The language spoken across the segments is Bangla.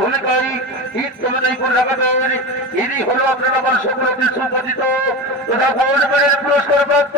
ভূমিকায় ইনি হল আপনার আমার সকলকে সুপরিচিত তথা পুরস্কার প্রাপ্ত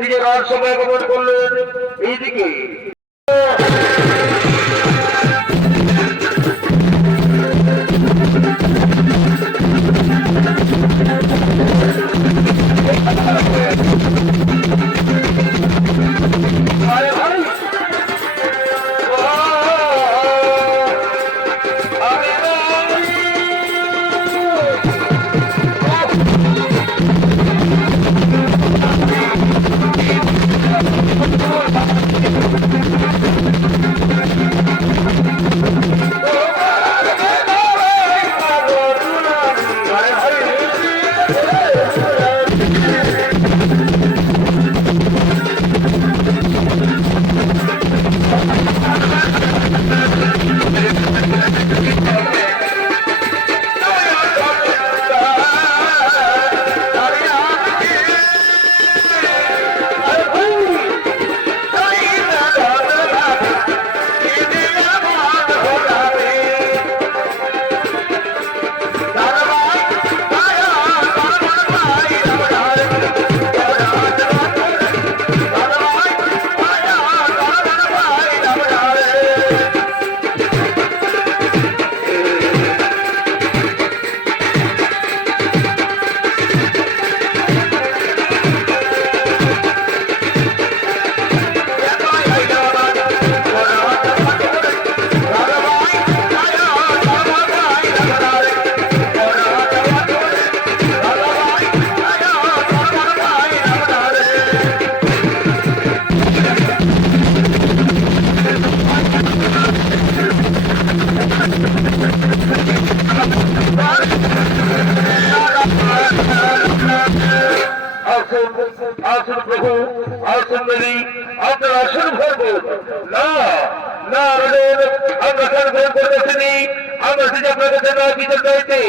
নিজের অসভায় গমন করলেন এইদিকে আসুন প্রভু, আসুন দেবী, আপনার আসন ভরবো না না আমরা কেন ভোট করতেছি, আমরা যদি আপনার কাছে না বিচার চাইতে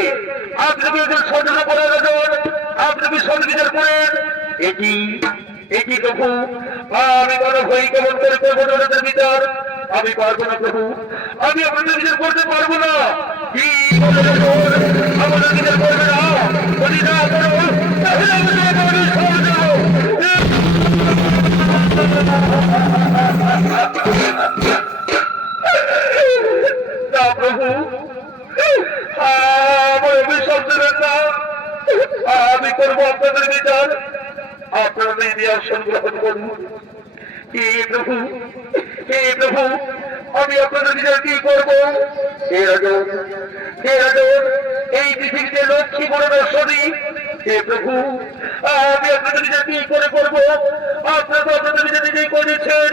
আপনি কি একজন সন্দেহ করার নজর, আপনি কি সন্দেহ করেন এটি এটি প্রভু আমি মনে ভয় কেমন করে করবো জনতার বিচার, আমি পারবো না প্রভু, আমি আপনাদের বিচার করতে পারবো না, কি আমাদের বিচার করবে না, যদি না করো তাহলে আমাদের সহজ যাবো। না প্রভু আমার অভিশাপ দেবেন না, আমি করবো আপনাদের বিচার, আপনারা এই আসন গ্রহণ করুন। হে প্রভু, হে প্রভু, আমি আপনাদের বিচার কি করবো? হে রাজন, হে রাজন, এই পৃথিবীতে লক্ষ্মী বড় দর্শনী, হে প্রভু আমি আপনাদের বিচার কি করে করবো? আপনারা তো আপনাদের বিচার নিজেই করেছেন,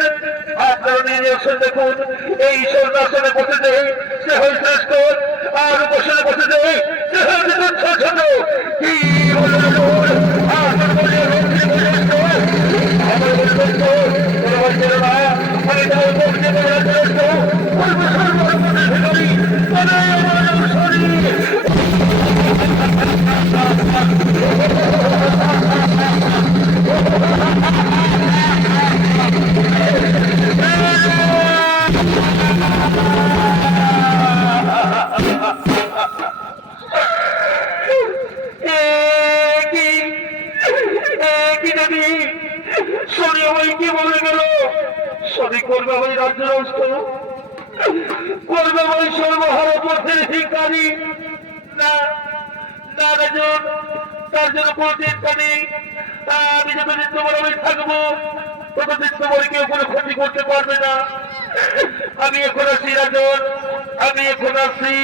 আপনারা নিজে আসন দেখুন, এই সন্ন্যাসনে বসে দেয় সে হয় শ্রেষ্ঠ, আর উপসনে বসে দেয় সে হয় ছোট। কি বলে আপনার বলে আমার বলে না আমি তার পক্ষে শ্রেষ্ঠ শনি আমায় কি বলে গেল, শনি করবে আমায় রাজ্য রাষ্ট্র, করবে আমায় সর্বহারপথের শিকারী, না না রাজন, তার জন্য কোনো চিন্তা নেই, আমি যতদিন তোমার আমি থাকবো ততদিন তোমার কেউ কোনো ক্ষতি করতে পারবে না, আমি এখন আসি রাজন, আমি এখন আসি।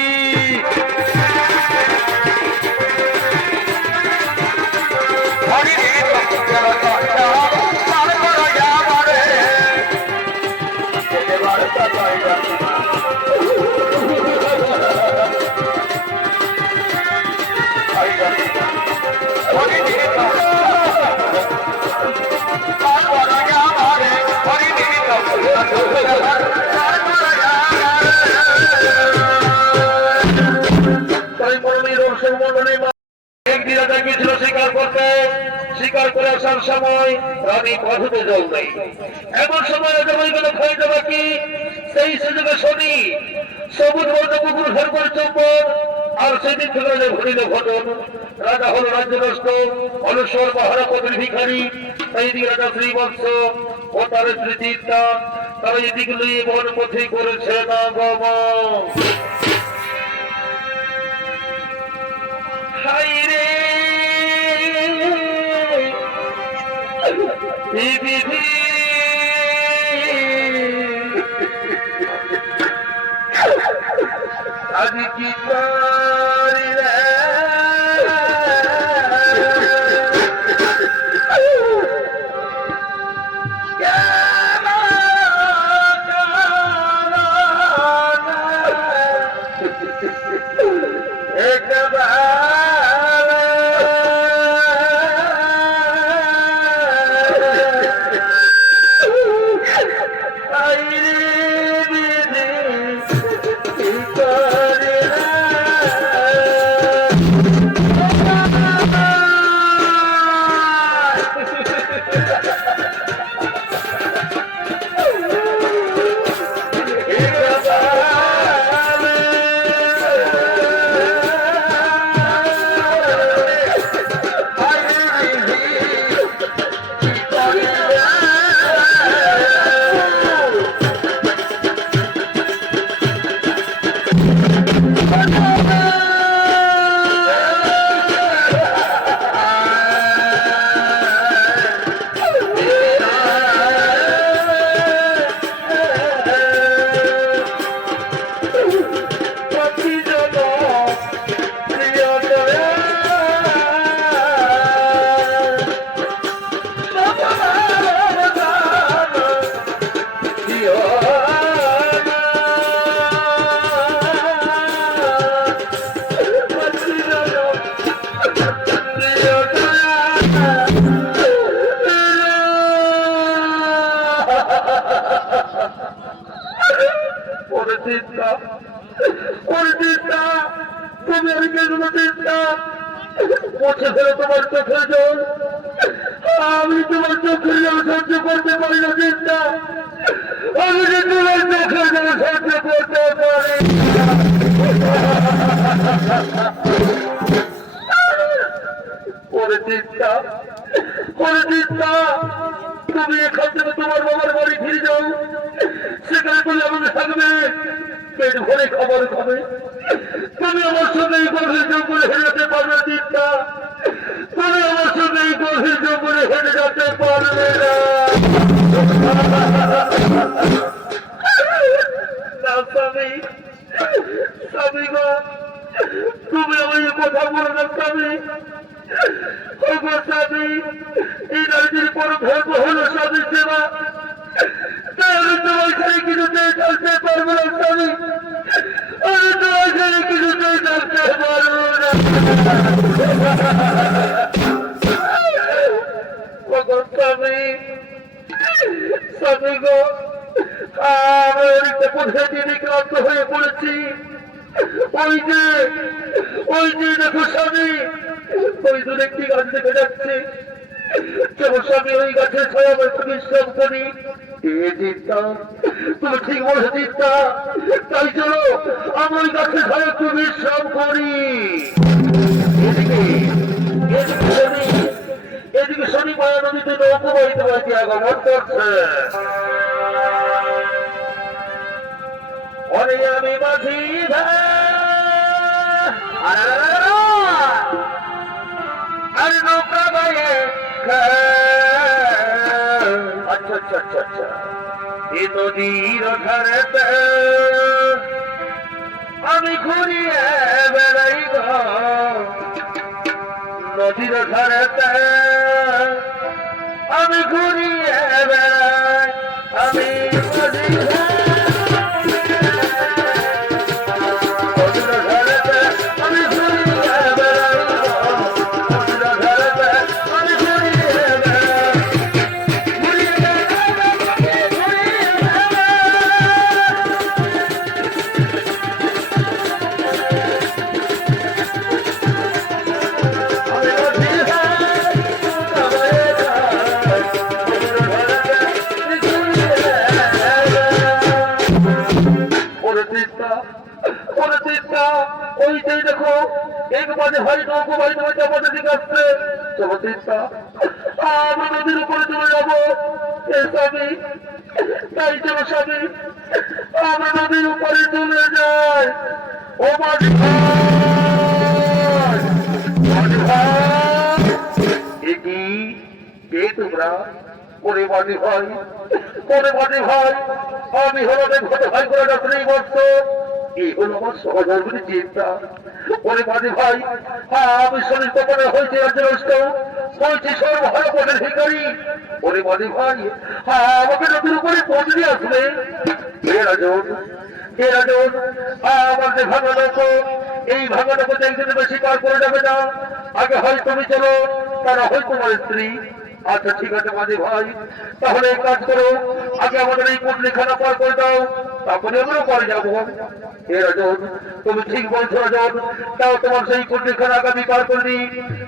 স্বীকার করতে, স্বীকার করে আসার সময় রানী পথে জল নেই। এমন সময় হয়ে যাবে কি সেই সুযোগে শনি সবুজ বর্ণ কুকুর ঘর করে চম্পন আর সেদিন থেকে ঘটিল ঘটন। রাজা হল রাজ্য নষ্ট, অনুস্বর পাহারা পদের ভিখারি। এই দিকে রাজা শ্রীবৎস ও তার স্ত্রী চিন্তা তারা এদিকে নিয়ে বন পথে করেছে না গমন। হাই রে বিধি আজ কি করি রে মুছে ফেলে তোমার চোখের জল। আমি তোমার চোখের জল সহ্য করতে পারি না চিন্তা। আমি যে তোমার চোখের জল সহ্য করতে পারি চিন্তা করে চিন্তা। তুমি এখান থেকে তোমার বাবার বাড়ি ফিরে যাও, সেখানে বলে আমাকে থাকবে, পেট ভরে খাবার খাবে। তুমি আমার সঙ্গে এই গভীর জঙ্গলে হেরে যেতে পারবে চিন্তা। তুমি আমার সঙ্গে এই গভীর জঙ্গলে হেরে যেতে পারবে না স্বামী। স্বামী গো, তুমি আমাকে কথা বলো না স্বামী। স্বামী, এই নারীদের বড় ধর্ম হলো স্বামী সেবা। তাই আমি তোমার ছেড়ে কিছুতেই চলতে পারবো না স্বামী। আমি তোমার ছেড়ে কিছুতেই চলতে পারবো না স্বামী। স্বামী গো, আমি অনেকটা কোথায় দিয়ে ক্লান্ত হয়ে পড়েছি। ওই যে দেখো স্বামী, ওই দূরে একটি গাছ দেখে যাচ্ছে। কেবল স্বামী ওই গাছের ছায়া আমি বিশ্রাম করি। তুমি ঠিক বলছো চিন্তা, তাই চলো আমি ওই গাছের ছায়া একটু বিশ্রাম করি। এদিকে শনি মায়া নদীতে নৌকো বাড়িতে বাড়িতে আগমন করছে। অনেক আমি মাঝি আর নৌকা বাইরে। আচ্ছা আচ্ছা আচ্ছা আচ্ছা, এই নদীর ধারেতে আমি ঘুরিয়ে বেড়াই গো। নদীর ধারেতে আমি ঘুরিয়ে বেড়াই। আমি এই দেখো এক বাজে ভাই নৌকো ভাই তোমাকে আমাদের দিকে আসছে। চলো চিন্তা আমরা নদীর উপরে চলে যাবো। এ স্বামী, তাই চলো স্বামী আমরা নদীর উপরে চলে যাই। ও মাঝি ভাই, মাঝি ভাই, এ কি কে তোমরা? ওরে মাঝি ভাই, ওরে মাঝি ভাই, আমি হলো ঘটে ভাই করে ডাক্তার বর্ষ। এই হলো আমার সহধর্মী চিন্তা। ওরে মাঝি ভাই, আমি শরীর কপালে হয়েছে রাজ্যরাষ্ট্র, হয়েছে সর্বহারপটের ভিখারি। ওরে মাঝি ভাই, আমাকে নদীর উপরে পৌঁছে দিয়ে আসবে। হে রাজন, হে রাজন, আমার যে ভাঙা লোক, এই ভাঙা লোক একদিন বেশি পার করে যাবে না। আগে হয় তুমি চলো, তারা হয় তোমার স্ত্রী। আচ্ছা ঠিক আছে মাঝি ভাই, তাহলে এই কাজ করো, আগে আমাদের এই কুটলিখানা পার করে দাও, তারপরে আমরাও পরে যাবো। হে রাজন, তুমি ঠিক বলছো রাজন, তাও তোমার সেই কুটলিখানা আগামী পার করে দিই,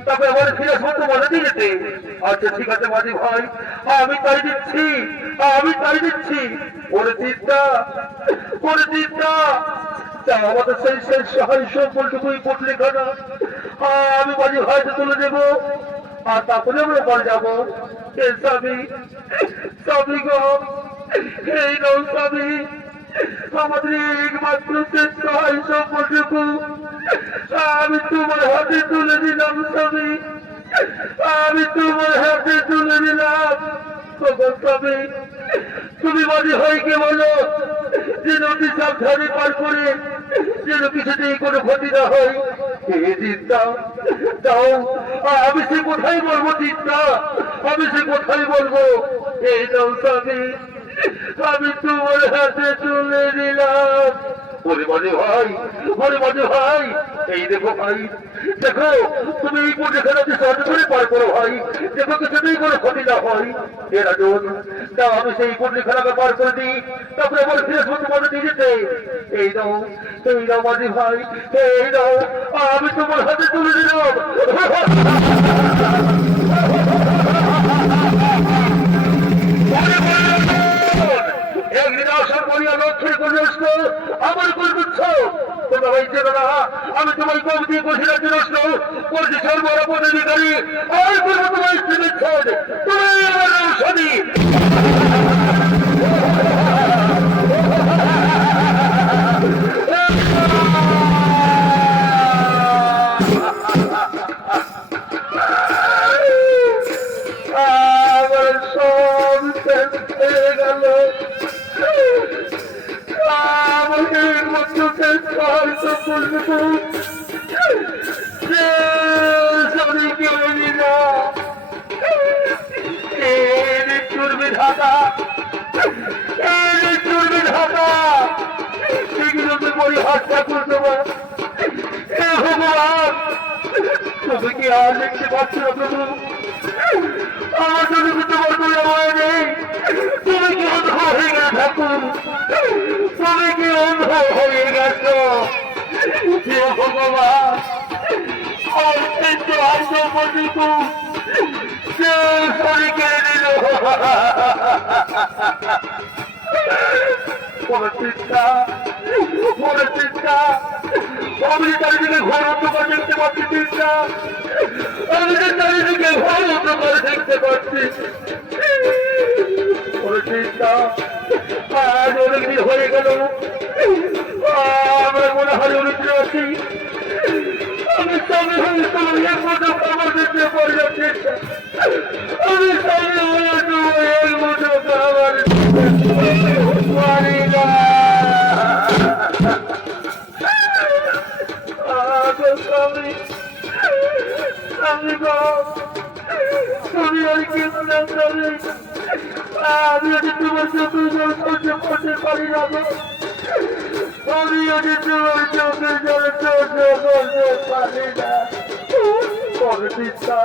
তারপরে আবার ফিরে আসবো তোমার দিয়ে যেতে। আচ্ছা ঠিক আছে মাঝি ভাই, আমি তাই দিচ্ছি, আমি তাই দিচ্ছি। ওরে চিন্তা, ওরে চিন্তা, আমাদের সেই সেই সহায় সম্পর্কটুকুই কুটলিখানা আমি মাঝি ভাইকে তুলে দেবো, আর তারপরে আমরা পরে যাবো। এই স্বামী, স্বামী গো, এই নৌ স্বামী, আমাদের একমাত্র সহায় সম্পর্কটুকু আমি তোমার হাতে তুলে দিলাম স্বামী, আমি তোমার হাতে তুলে দিলাম। স্বামী, তুমি মাঝি ভাইকে বলো যে নদী সাবধানে পার করে যেন কিছুতেই কোনো ক্ষতি না হয়। চিন্তা দাও, আমি সে কোথায় বলবো? চিন্তা আমি সে কোথায় বলবো? এই নাও স্বামী, আমি তোমার হাতে তুলে দিলাম। ওরে মাঝি ভাই, ওরে মাঝি ভাই, এই দেখো ভাই, দেখো তুমি এই পর্যখানাতে সহজ করে পার করো ভাই, দেখো কিছুতেই কোনো ক্ষতি না হয়। এ রাজন, তাও আমি সেই পর্যখানাকে পার করে দিই, তারপরে আমার ফিরে শুনতে মনে দিয়ে যেতে। এই নাও, এই নাও মাঝি ভাই, এই নাও, আমি তোমার হাতে তুলে দিলাম। একদিন আসার করিয়া লক্ষ্যে করে আসলো আমার কোন বুঝছ তোমরা ভাই চেনো না, আমি তোমার কম দিয়ে বসে রাখতে আসলো করছি সর্বরাপদাধিকারী, আর করবো তোমার স্ত্রী বিচ্ছেদ, তুমি আমার ঔষধি। আমার সব শেষ হয়ে গেল, আমাকে মধ্যে সাহায্য করবো চুরবি ঢাকা, চুরবি ঢাকা, এগুলোতে পরিহারটা করতে পার। ভগবান, তুমি কি আর দেখতে পাচ্ছ না প্রভু? আমার জন্য তোমার কোনো ভয় নেই। তুমি কি অন্ধ হয়ে গেলে ঠাকুর? তুমি কি অন্ধ হয়ে গেছ? ভগবান, অস্তিত্ব আত্মপতিকু শরীর কেড়ে নিল। কোনো চিন্তা, কোনো চিন্তা, আমি চারিদিকে ঘর অন্ধকার দেখতে পাচ্ছি। চিন্তা, আমি চারিদিকে ঘর অন্ধকার দেখতে পাচ্ছি। কোনো চিন্তা, আজ অনেকদিন হয়ে গেল, আমার মনে হয় অনেকদিন আছি। আমি স্বামী হয়ে তোমার মতো খাবার দিতে পারি না। আমি স্বামী হয়ে তোমার মতো খাবার পারি না। স্বামী, স্বামী গো, তুমি আর কি বললাম স্বামী, আমি যদি তোমার চোখে জল সহ্য করতে পারি না, আমি যদি তোমার চোখে জল সহ্য করতে পারি না। করে চিন্তা,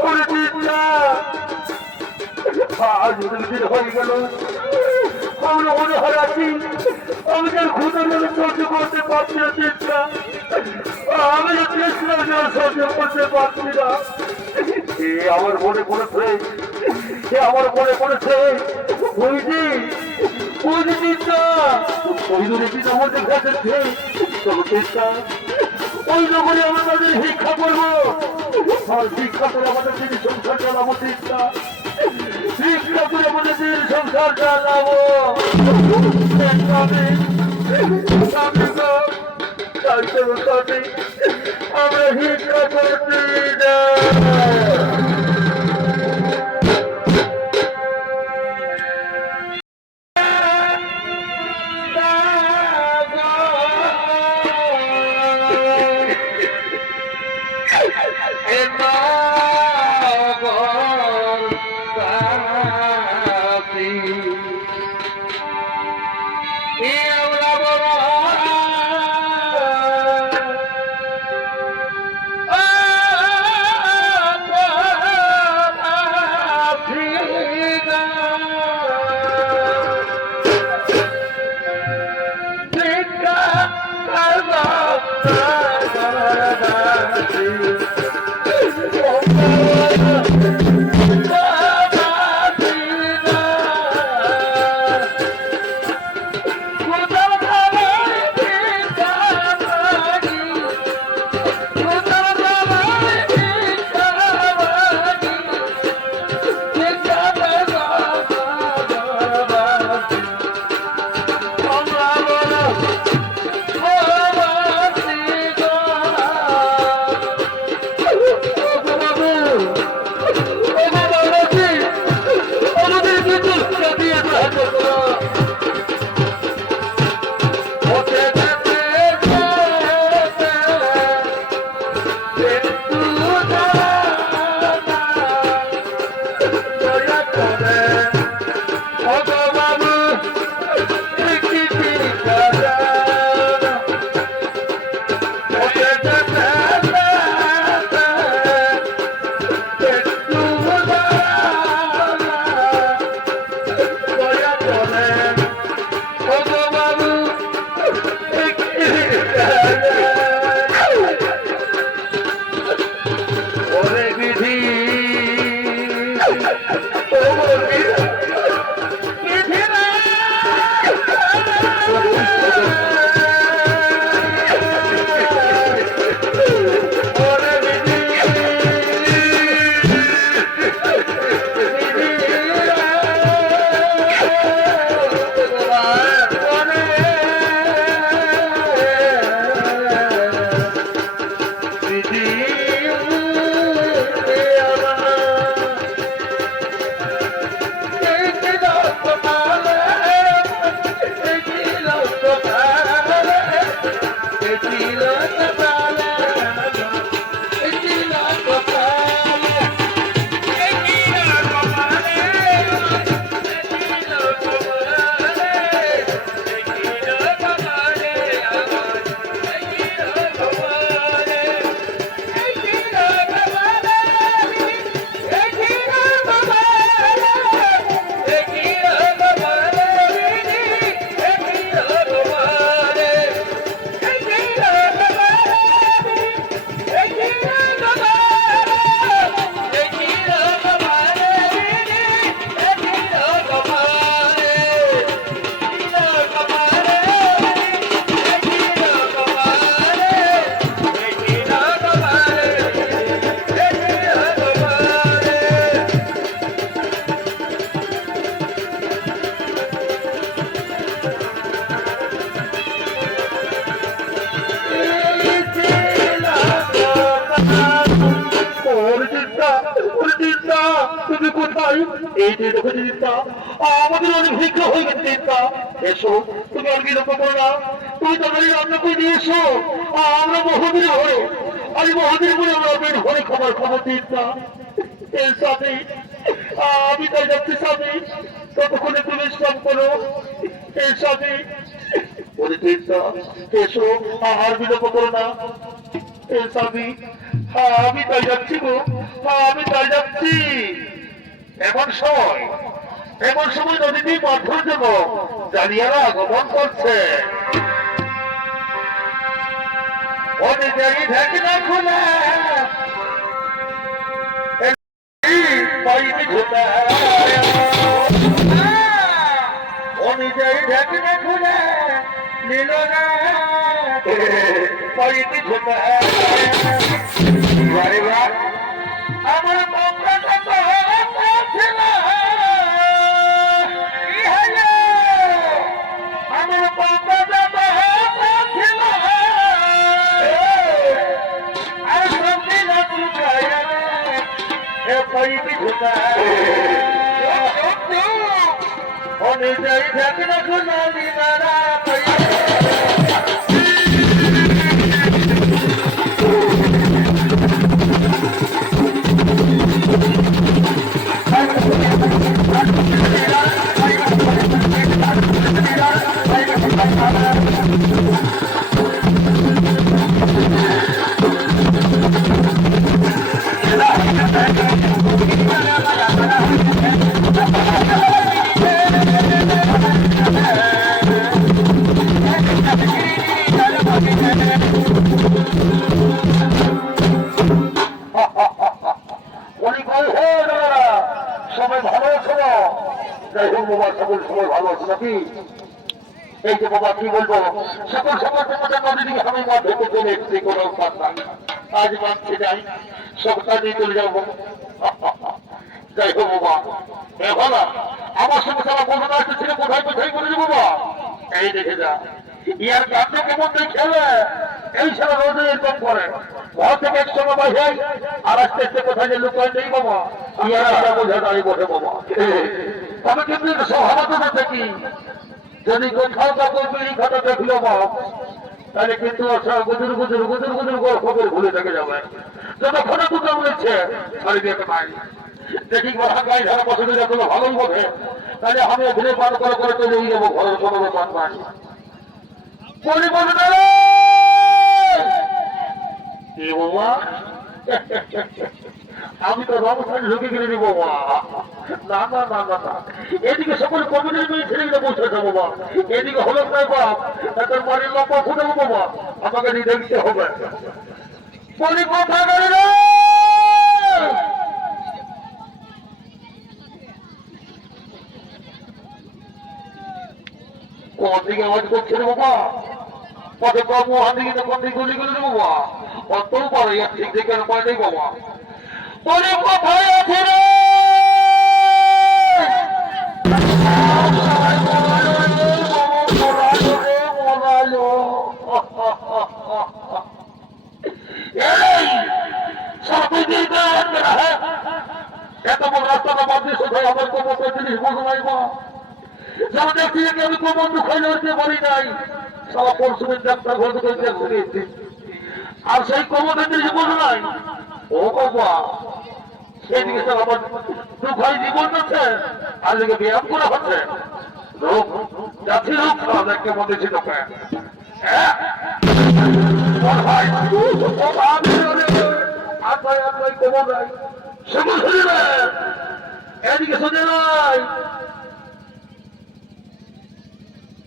করে চিন্তা, আজ অনেকদিন হয়ে গেল, আমরা মনে হয় আছি, আমি তার ঘুমের জন্য সহ্য করতে পারছি না। চিন্তা, আমি যে চেষ্টা জল সহ্য করতে পারছি না। এ আমার মনে পড়েছে, সে আমার মনে পড়েছে, বুঝি বুঝি চিন্তা, ওই দূরে কি আমাদের কাছে চিন্তা ওই নগরে আমরা তাদের শিক্ষা করবো আর শিক্ষা করে আমাদের যদি সংসার চালাবো চিন্তা শিক্ষা করে আমাদের যদি সংসার চালাবো আমরা শিক্ষা করতে তুমি কোথায়? এই যে দেখো চিন্তা আমাদের অনেক ভিক্ষা হয়ে গেছে চিন্তা এসো তুমি আর কি লক্ষ্য করো না তুমি তাদের রান্না করে নিয়ে এসো আমরা মহাদিন হয়ে আজ মহাদিন বলে আমরা বের হয়ে খাবার খাবো চিন্তা এর সাথে আমি তাই যাচ্ছি স্বামী ততক্ষণে তুমি শ্রম করো এর সাথে বলে চিন্তা এসো আর বিলম্ব করো না এর স্বামী আমি তাই যাচ্ছি গো আমি তাই যাচ্ছি এমন সময় নদীটি পাথর দেব জানিয়ারা আগমন করছে অনুযায়ী ঢাকনা খোলা অনুযায়ী ঢাকনা খোলা নীল পাইতে ছোটা আমার বাচ্চাটা তো ছিল আমার বাচ্চাটা ছিল আর সবজি না পাইতে ছোটা অনেক যাই থাকি না কোনো দিনারা সবাই ভালো আছো না? যাই হোক বাবা, সকল সবাই ভালো আছো নাকি? এই যে বাবা কি বলবো, সকল সবার তোমাদের নদী দিকে আমি মা ভেতর চলে এসেছি, কোনো কাজ নাই, আজ মানছি যাই, সব কাজে চলে যাবো। যাই হোক বাবা, এখন আমার সঙ্গে তারা বন্ধুরা ছিল কোথায় কোথায় করে দেবো বাবা, এই দেখে যা ইয়ার কাণ্ড কেমন খেলে, এই সারা রোদে এরকম করে, ঘর থেকে এক সময় বাইরে আর আস্তে আস্তে কোথায় যে লোক নেই বাবা, ইয়ারা বোঝা দাঁড়িয়ে বসে বাবা। তবে কিন্তু সভাপতি থাকি যদি কোথাও কাপড় পেয়ে খাতা দেখলো বাবা, তাহলে কিন্তু গুজুর গুজুর গুজুর গুজুর গল্প করে ভুলে থেকে যাবে। যতক্ষণে দুটো বলেছে ছাড়ি দিয়ে নাই দেখি কথা গায়ে ধারা পছন্দ যখন ভালোই বোঝে, তাহলে আমি ঘুরে পার করে করে চলে যাবো, ঘরের কোনো ব্যাপার নাই। বলি বলে বাবা আমি তো রমসান ঢুকে গেলে নি বাবা, না না না না না, এদিকে সকল কমিটির মেয়ে ছেলেগুলো বসে আছে বাবা, এদিকে হলো নাই বাপ, তার বাড়ির লম্বা ফুটে বাবা, আমাকে নিয়ে দেখতে হবে। বলি কথা গেলে না কোন দিকে আওয়াজ করছে রে বাবা, পথে বাবু হাতে কিন্তু কোন দিকে গুলি গুলি বাবা, অত বড় ইয়ার ঠিক দেখে পায় নেই বাবা। বলে কোথায় আছে রে এত বড় রাস্তাটা বাদ দিয়ে কোথায় আমার কোমর জিনিস বলতে নাই মা, যেমন দেখছি আমি কোমর দুঃখাই হতে পারি নাই, সারা পরশুদিন ডাক্তার ঘর থেকে দেখতে আর সেই কোমরের জিনিস বলতে নাই। ও বাবা সেদিকে স্যার আমার দুঃখাই জীবন যাচ্ছে, আর দিকে ব্যায়াম করা হচ্ছে, রোগ যাচ্ছি রোগ খাওয়া দেখতে মনে ছিল এদিকে শুনে নাই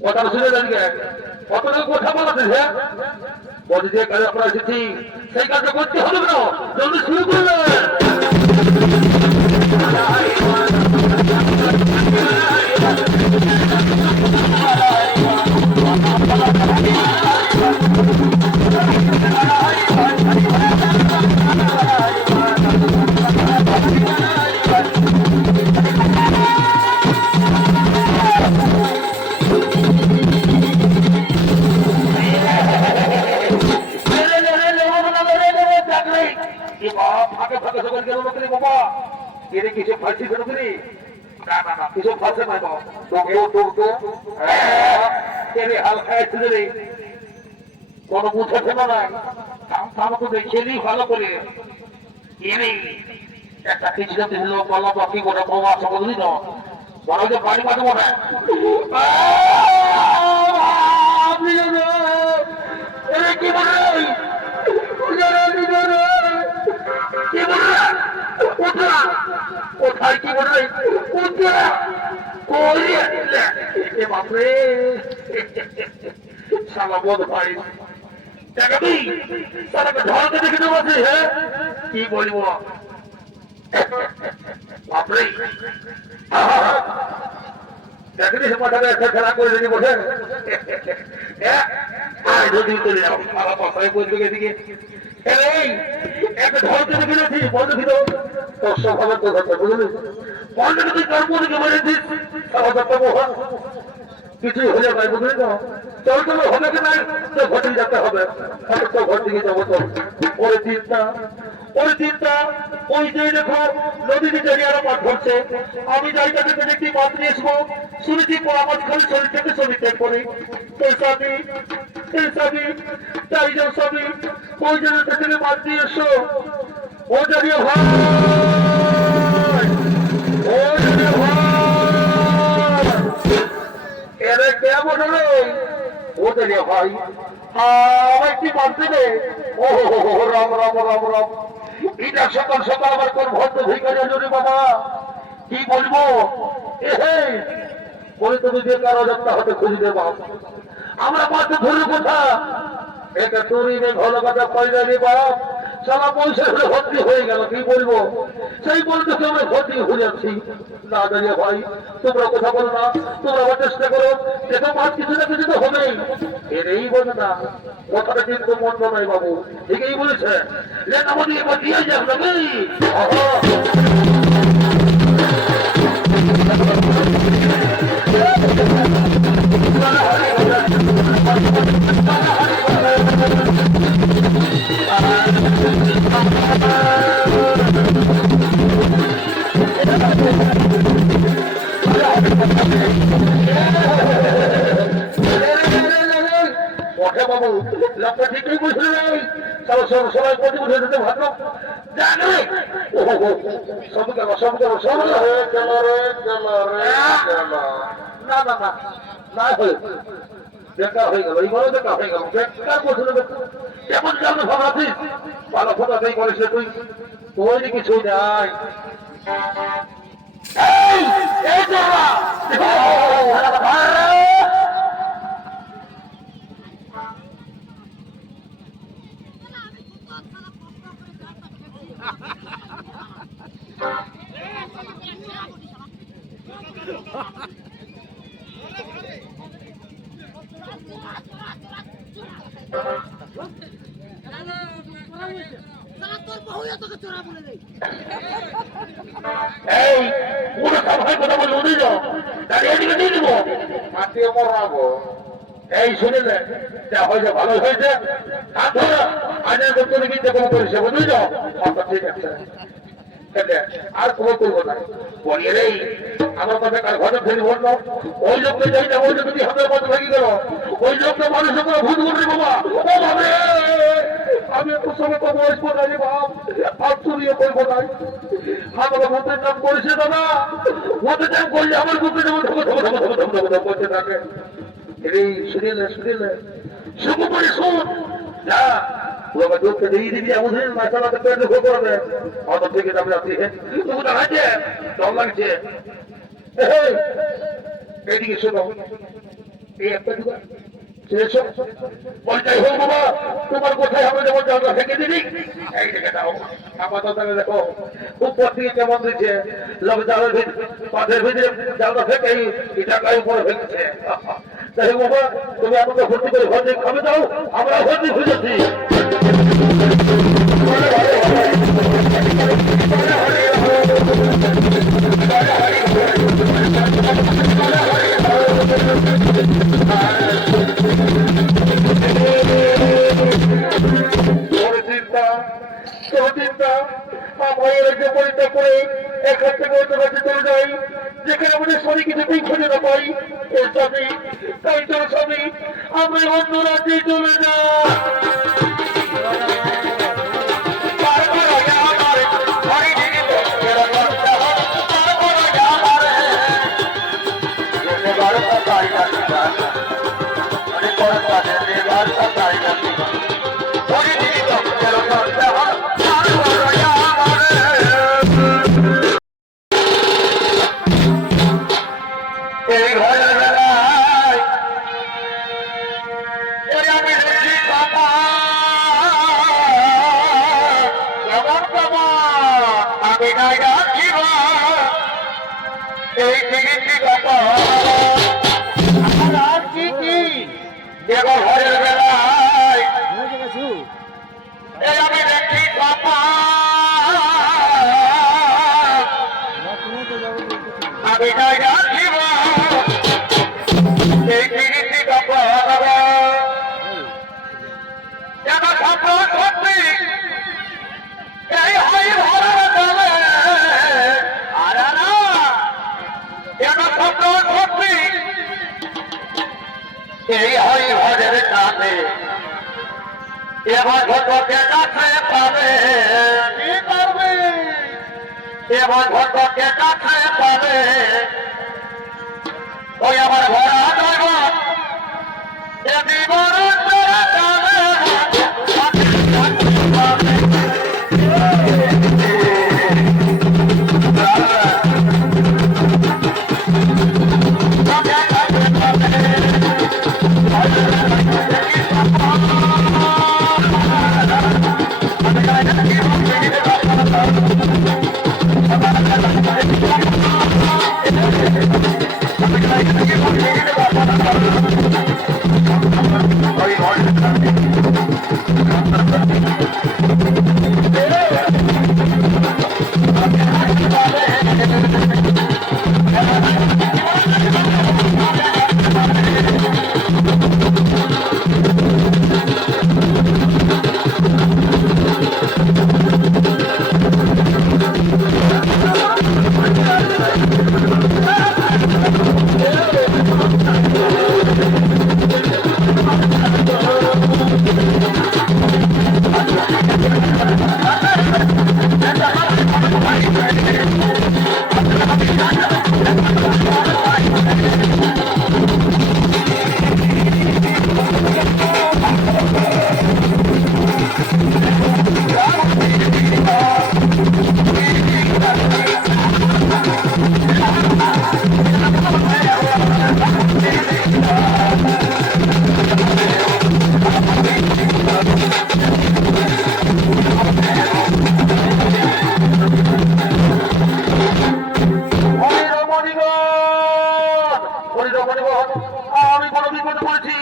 কথা শুনে জানকে কতটুকু কথা বলাতে বলে যে কাজে আমরা এসেছি সেই কাজটা করতে হবে না, জলদি শুরু করবে। ফাঁকে ফাঁকে সকল গেল নকরি বাবা, এর কিছু ফাঁসি কেন করি না না না কিছু ফাঁসে নাই বাবা, হালকা রে কোনো মুছে ফেলো নাই, তো দেখে নি ভালো করে একটা কিছু দিল বলা বাকি গোটা বাবা আসা বললি না বড় যে বাড়ি মাঝে মনে কি বলে কোথায় কি বলবে বাপরে সালা বোধ ভাই দেখাবি তারাকে ঢলকে দেখে দেবো, হ্যাঁ কি বলবো বাপরে দেখলি মাথাটা একটা খেলা করে যদি বসে যদি চলে যাও সারা পাশায় বলবে এদিকে একটা ধর থেকে ফেলেছি বন্ধ ছিল তোর স্বভাবের তো কথা বুঝলি বন্ধ তুই কর্ম থেকে মেরেছিস সারা মহা কিছুই হলে ভাই বুঝলি তো তোর তো হবে কি নাই তো ঘটে যেতে হবে হয়তো তো ঘর দিকে যাবো তো ওই চিন্তা ওই যে দেখো নদীতে জড়িয়ে মাছ ধরছে আমি যাই তাকে একটি মাছ নিয়ে আসবো শুনেছি পোড়া মাছ খালি শরীর থেকে শরীর ত্যাগ করে চারিজন স্বামী ওই জন্য থেকে মাছ নিয়ে এসো ও জড়িয়ে ভাই ও জড়িয়ে ভাই এরে কেমন হলো ও জড়িয়ে ভাই আমার কি মাছ দেবে ও রাম রাম রাম রাম এটা সকাল সকাল আবার কোন ভদ্র ভিখারি জন্য বাবা কি বলবো বলে তুমি যে কারো যাত্রা হতে খুঁজে দেবা আমরা মাত্র ধরে কোথা এটা চুরি নেই ভালো কথা পয়সা রে বাপ সারা পয়সা হলে ভর্তি হয়ে গেল কি বলবো সেই বলতে আমরা ভর্তি হয়ে যাচ্ছি না দাঁড়িয়ে ভাই তোমরা কথা বলো না তোমরা আবার চেষ্টা করো দেখো মাছ কিছু না কিছু তো হবেই এরই বলে না কথাটা কিন্তু মন্দ নয় বাবু ঠিকই বলেছে যে আমাদের এবার দিয়ে যাক নাকি বাবু লোকটা ঠিকই বুঝলো সবাই প্রতি বুঝে দিতে ভাবলো জানে সব গেল হয়ে গেল রে না না না না হয়ে বেকার হয়ে গেল এই বড় বেকার হয়ে গেল বেকার বসে কেমন কেমন ভাবাছিস ভালো ফোটা সেই করিস তুই তোর কিছুই নাই এই শুনেলে যা হয়েছে ভালো হয়েছে আজের করতে কিন্তু কোনো করেছে বুঝলি তো ঠিক আছে আর কোনো করবো না বলিয়ে রে আমার কথা কাল ঘরে ফেরি বললো ওই লোককে যাই না ওই লোক যদি হাতের মতো ভেঙে গেল ওই লোকটা মানুষের করে ভূত করবে বাবা ও ভাবে আমি একটু সময় তো বয়স করবো না বাপ আর চুরিয়ে করবো না আমার ভূতের নাম করেছে দাদা ভূতের নাম করলে আমার ভূতে যাবো করতে থাকে এই শুনিলে শুধু করে শোন যা ওকে দুঃখে দিয়ে দিবি আমাদের মাথাটা পেট দুঃখ করবে অত থেকে যাবে আপনি তুমি দাঁড়াচ্ছে দম লাগছে এদিকে শোনো এই একটা দোকান বলটাই হোক বাবা তোমার কোথায় হবে যেমন জায়গা থেকে দিবি এই দিকে দাও আপাতত দেখো উপর থেকে কেমন দিচ্ছে লোক জালের পাথের ভিতরে জায়গা থেকে এই টাকায় উপরে ফেলছে তাই বাবা তুমি আমাকে ভর্তি করে ঘর দিয়ে খাবে দাও আমরা ভর্তি খুঁজেছি পরীক্ষা করে এখান থেকে ওই কাছে চলে যাই যেখানে আমাদের শরীর কিছুতেই খুঁজে না পাই ওর স্বামী তাই তোর স্বামী আমরা অন্য রাজ্যে চলে যাই এই টিকিটি কথা আর কি কি দেব ঘরের বেলায় এই আমি দেখি পাপা আমি নাই রাখিব এই টিকিটি কথা যেন স্বপ্ন সত্যি এই হয় ভরার দলে আর না যেন স্বপ্ন সত্যি এই হয় ঘরের কাছে এবার ভগকে কাছে পাবে কি করবে এবার ভগকে কাছে পাবে ওই আমার ভরা দৈব এ বিবরণ যাবে আমি কোনো বিপদ করেছি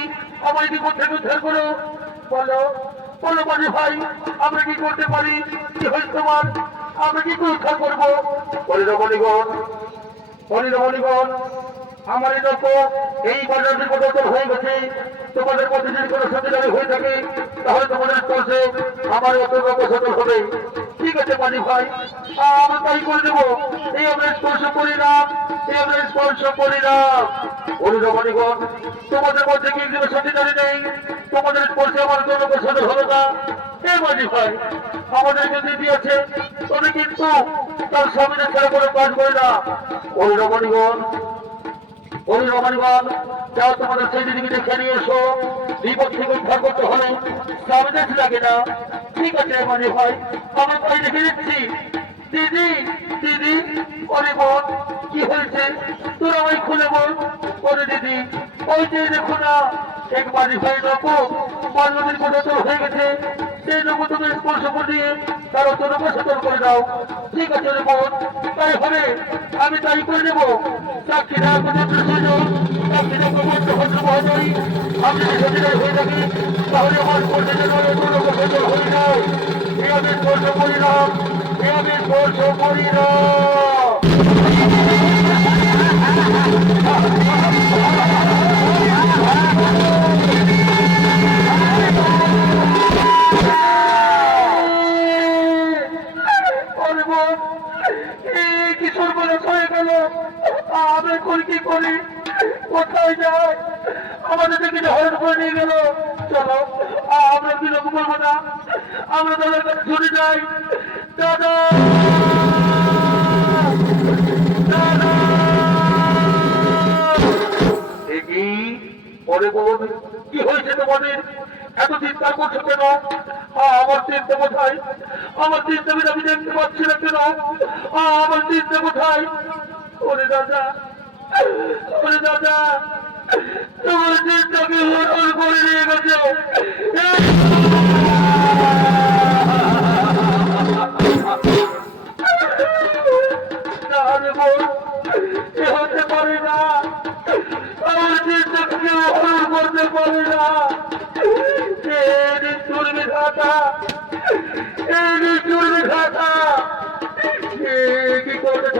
আমার বিপদ থেকে উদ্ধার করো বলো বলো মানে ভাই আমরা কি করতে পারি কি হয়েছে তোমার আমরা কি উদ্ধার করবো হরিরমণিগণ হরিরমণিগণ আমার এই লোক এই বাজারের পরিবর্তন হয়ে গেছে তোমাদের মধ্যে যদি কোনো সচেতন হয়ে থাকে তাহলে তোমাদের স্পর্শে আমার অত্যন্ত সচেতন হবে ঠিক আছে পানি ভাই আমরা তাই করে দেবো এই আমরা স্পর্শ করি না এই আমরা স্পর্শ করি না হরিরমণিগণ তোমাদের মধ্যে কি একজন সচেতন নেই তোমাদের স্পর্শে আমার কোনো সচেতন হবে না এই মাঝি ভাই আমাদের যে দিদি আছে তবে কিন্তু তার স্বামীদের ছেড়ে কোনো কাজ করে না হরিরমণিগণ হরিরমণিগণ যাও তোমাদের সেই দিদিকে দেখে নিয়ে এসো বিপদ থেকে উদ্ধার করতে হলে স্বামীদের লাগে না ঠিক আছে মাঝি ভাই আমার ভাই দেখে দিচ্ছি দিদি দিদি ওরে বোন কি হয়েছে তোরা ওই খুলে বল ওরে দিদি ওই যে দেখো না এক মাঝি ভাই লোক বাল্যদের পরিবর্তন হয়ে গেছে সেই লোক তুমি স্পর্শ করে দিয়ে তার অত্যন্ত সচেতন করে দাও ঠিক আছে রে বোন তাই হবে আমি তাই করে নেবো সাক্ষীরা সাক্ষীরা প্রবন্ধ ভদ্র মহোদয় আমি যদি সচেতন হয়ে থাকি তাহলে আমার স্পর্শের জন্য অত্যন্ত সচেতন হয়ে যাও এ আমি স্পর্শ করি না এ আমি স্পর্শ করি না কিশোর বলে হয়ে গেল আমি কি করি কোথায় যাই আমাদের দেখে হরণ করে নিয়ে গেল চলো আমরা বিলম্ব করবো না আমরা তাদের কাছে ছুটে যাই দাদা কি হয়েছে তোমাদের এত চিন্তা করছো কেন আমার চিন্তা কোথায় আমার চিন্তা আমি দেখতে পাচ্ছি না কেন আমার চিন্তা কোথায় ওরে দাদা তোমার চিন্তাকে হরণ করে নিয়ে গেছে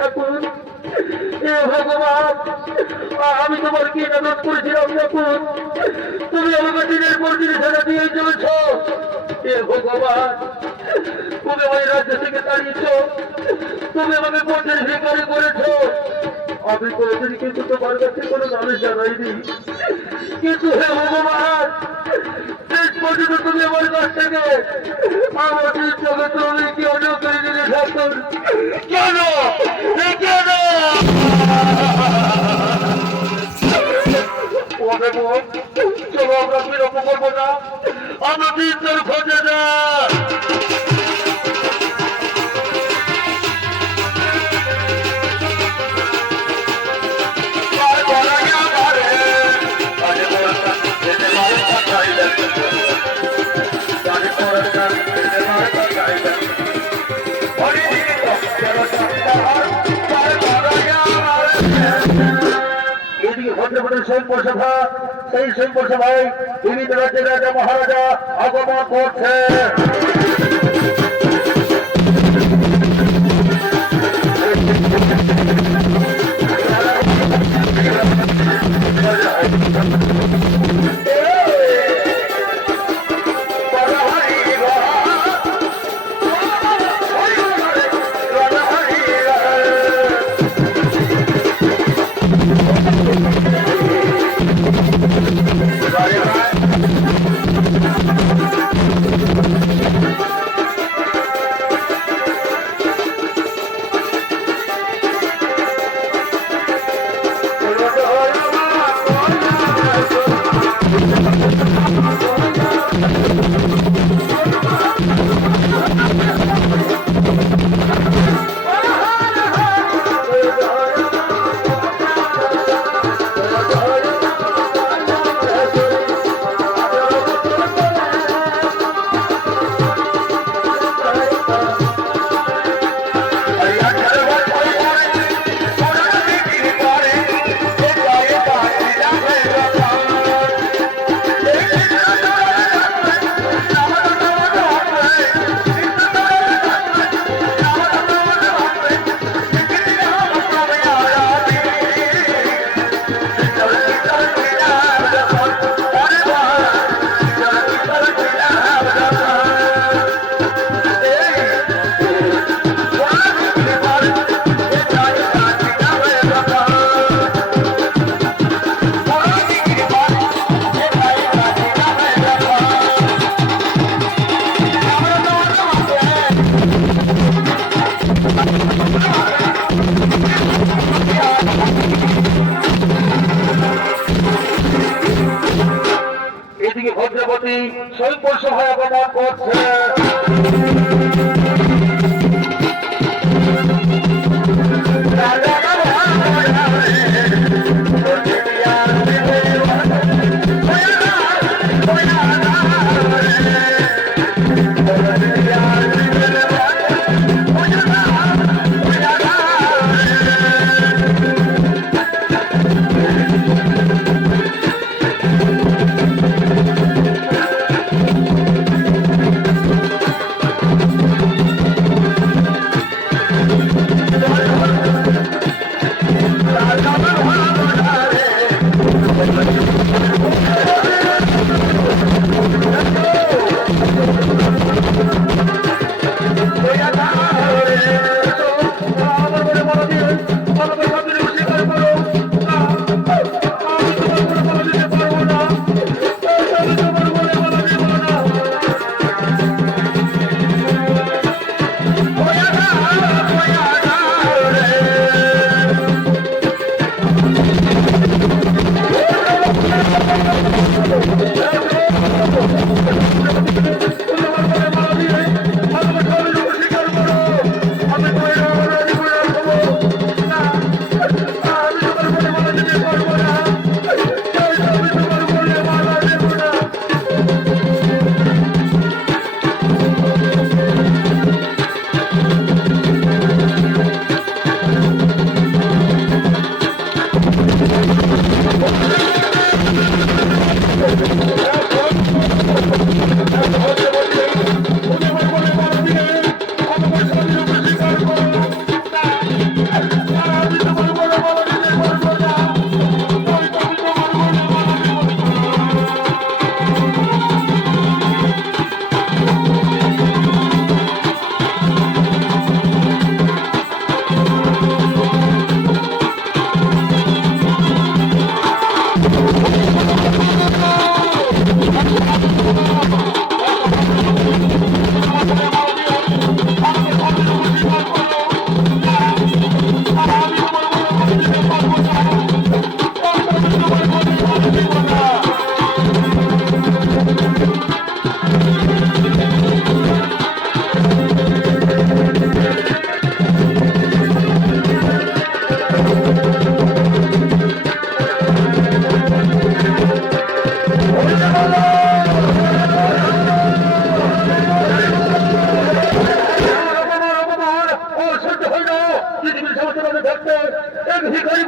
ঠাকুর। হে ভগবান, আমি তোমার কি নাটক করেছিলাম ঠাকুর? তুমি আমাকে দিনের পর দিন সাজা দিয়ে চলেছ। হে ভগবান, তুমি আমার রাজ্য থেকে তাড়িয়েছ, তুমি আমাকে পথের ভিখারি করেছো। আমি করেছি কিন্তু তোমার কাছে কোনো নামে জানাইনি। কিন্তু হে ভগবান, শেষ পর্যন্ত তুমি আমার কাছ থেকে আমার চোখে তুমি কি অর্জন করে দিলে ঠাকুর? কেন কেন? চলো আমরা বিরক্ত করবো না, আমরা তিনজন খোঁজে না। সভা, সেই সভায় বিভিন্ন রাজ্যের রাজা মহারাজা আগমন করছে।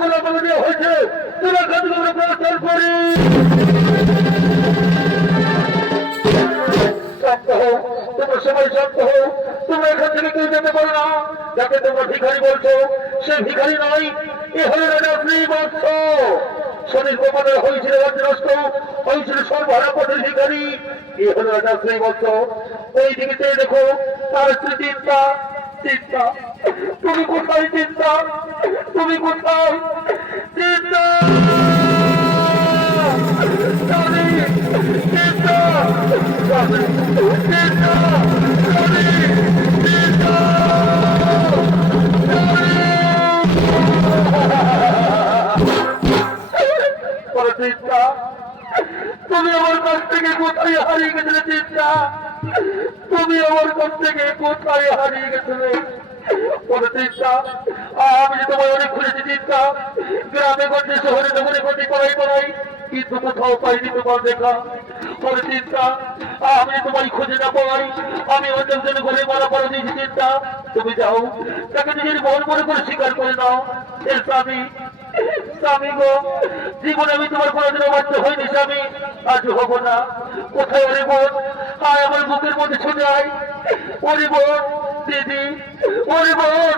বলা বলে দেওয়া হয়েছে তোরা কাজ করে প্রচার করি শান্ত হও তোমরা সবাই শান্ত হও তোমরা এখান থেকে কেউ যেতে পারো না যাকে তোমরা ভিখারি বলছো সে ভিখারি নয় এ হলো রাজা শ্রীবৎস শরীর কপালের হয়েছিল রাজ্যরাষ্ট্র হয়েছিল সর্বহারা পথের ভিখারি এ হলো রাজা শ্রীবৎস ওই দিকে দেখো তার স্ত্রী চিন্তা চিন্তা তুমি কোথায় চিন্তা তুমি কোথায় চিন্তা চিন্তা চিন্তা চিন্তা তুমি আমার কাছ থেকে কোথায় হারিয়ে গেছিলে চিন্তা তুমি আমার কাছ থেকে কোথায় হারিয়ে গেছিলে চিন্তা আমি তোমায় অনেক খুঁজেছি চিন্তা গ্রামে গঞ্জে শহরে দোকানে গঞ্জে করাই কিন্তু কোথাও পাইনি তোমার দেখা পরে চিন্তা আমি তোমায় খুঁজে না পাই আমি অন্যজনের ঘরে মারা পড়া দিয়েছি চিন্তা তুমি যাও তাকে নিজের মন মনে করে স্বীকার করে নাও এর স্বামী স্বামী গো জীবনে আমি তোমার কোনোদিন অবাধ্য হইনি স্বামী আজ হব না কোথায় ওরে বোন আয় আমার বুকের মধ্যে ছুটে আয় ওরে বোন দিদি ওরে বোন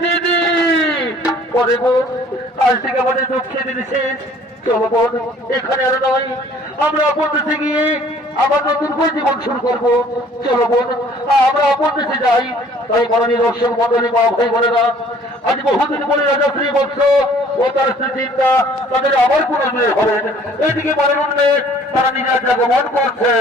দিদি ওরে বোন আজ থেকে আমাদের দুঃখে দিদি শেষ চলো বোন এখানে আর নয় আমরা আপন দেশে গিয়ে আবার নতুন করে জীবন শুরু করবো চলো বোন আমরা আপন দেশে যাই তাই মাননীয় দর্শক মন্ডলী মা ভাই বোনেরা আজ বহুদিন বলে রাজা শ্রীবৎস ও তার স্ত্রী চিন্তা তাদের আবার পুনর্মিলন হবেন এদিকে মনে তারা নিজের আগমন করছে।